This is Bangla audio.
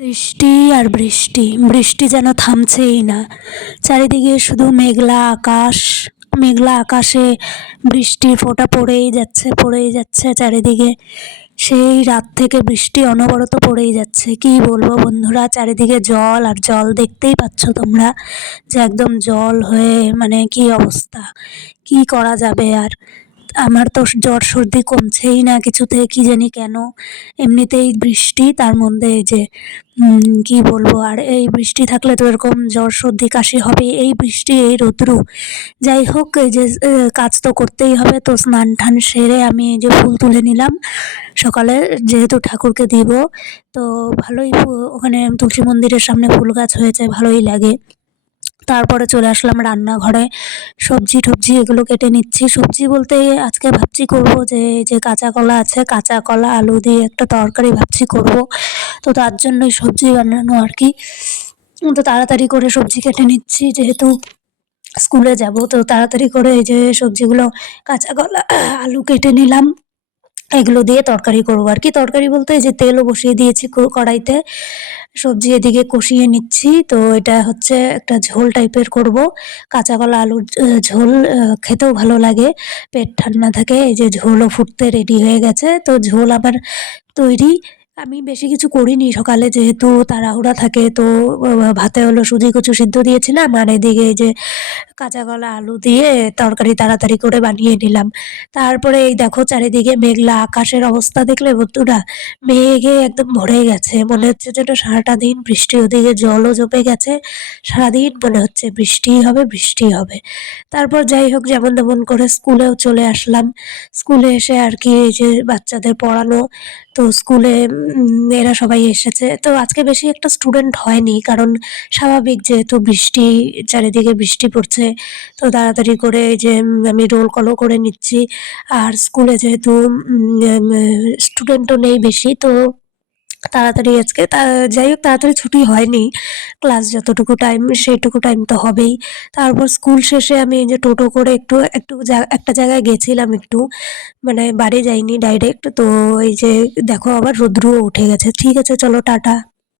বৃষ্টি আর বৃষ্টি, বৃষ্টি যেন থামছেই না। চারিদিকে শুধু মেঘলা আকাশ, মেঘলা আকাশে বৃষ্টির ফোঁটা পড়েই যাচ্ছে চারিদিকে। সেই রাত থেকে বৃষ্টি অনবরত পড়েই যাচ্ছে। কি বলবো বন্ধুরা, চারিদিকে জল আর জল, দেখতেই পাচ্ছ তোমরা যে একদম জল হয়ে মানে কি অবস্থা। কি করা যাবে আর। আমার তো জ্বর সর্দি কমছেই না কিছুতে, কি জানি কেন। এমনিতেই বৃষ্টি, তার মধ্যে এই যে কি বলবো, আর এই বৃষ্টি থাকলে তো এরকম জ্বর সর্দি কাশি হবে। এই বৃষ্টি, এই রৌদ্রু, যাই হোক এই যে কাজ তো করতেই হবে। তো স্নান টান সেরে আমি এই যে ফুল তুলে নিলাম সকালে, যেহেতু ঠাকুরকে দিব। তো ভালোই ওখানে তুলসী মন্দিরের সামনে ফুল গাছ হয়েছে, ভালোই লাগে। তারপরে চলে আসলাম রান্নাঘরে, সবজি টবজি এগুলো কেটে নিচ্ছি। সবজি বলতে আজকে ভাবছি করব যে কাঁচা কলা আছে, কাঁচা কলা আলু দিয়ে একটা তরকারি ভাবছি করব। তো তার জন্যই সবজি বানানো আর কি। তো তাড়াতাড়ি করে সবজি কেটে নিচ্ছি, যেহেতু স্কুলে যাব। তো তাড়াতাড়ি করে এই যে সবজিগুলো, কাঁচা কলা আলু কেটে নিলাম, এগুলো দিয়ে তরকারি করবো আর কি। তরকারি বলতে এই যে তেলও বসিয়ে দিয়েছি কড়াইতে, সবজি এদিকে কষিয়ে নিচ্ছি। তো এটা হচ্ছে একটা ঝোল টাইপের করব, কাঁচা কলা আলুর ঝোল। খেতেও ভালো লাগে, পেট ঠান্ডা থাকে। এই যে ঝোলও ফুটতে রেডি হয়ে গেছে, তো ঝোল আবার তৈরি। আমি বেশি কিছু করিনি সকালে, যেহেতু তাড়াহুড়া থাকে। তো ভাতে হলো সুজি কচু সিদ্ধ দিয়েছিলাম, আর এদিকে এই যে কাঁচা কলা আলু দিয়ে তরকারি তাড়াতাড়ি করে বানিয়ে নিলাম। তারপরে এই দেখো চারিদিকে মেঘলা আকাশের অবস্থা দেখলে বন্ধুরা, মেঘে একদম ভরে গেছে। মনে হচ্ছে যেন সারাটা দিন বৃষ্টি, ওদিকে জলও জমে গেছে। সারাদিন মনে হচ্ছে বৃষ্টিই হবে, বৃষ্টিই হবে। তারপর যাই হোক, যেমন তেমন করে স্কুলেও চলে আসলাম। স্কুলে এসে আর কি এই যে বাচ্চাদের পড়ানো। তো স্কুলে এরা সবাই এসেছে। তো আজকে বেশি একটা স্টুডেন্ট হয়নি, কারণ স্বাভাবিক, যেহেতু বৃষ্টি, চারিদিকে বৃষ্টি পড়ছে। তো তাড়াতাড়ি করে এই যে আমি রোল কলও করে নিচ্ছি। আর স্কুলে যেহেতু স্টুডেন্টও নেই বেশি, তো তাড়াতাড়ি আজকে যাই হোক তাড়াতাড়ি ছুটি হয়নি। ক্লাস যতটুকু টাইম, সেইটুকু টাইম তো হবেই। তারপর স্কুল শেষে আমি এই যে টোটো করে একটু একটু একটা জায়গায় গেছিলাম একটু, মানে বাড়ি যাইনি ডাইরেক্ট। তো এই যে দেখো আবার রৌদ্রও উঠে গেছে। ঠিক আছে, চলো টাটা।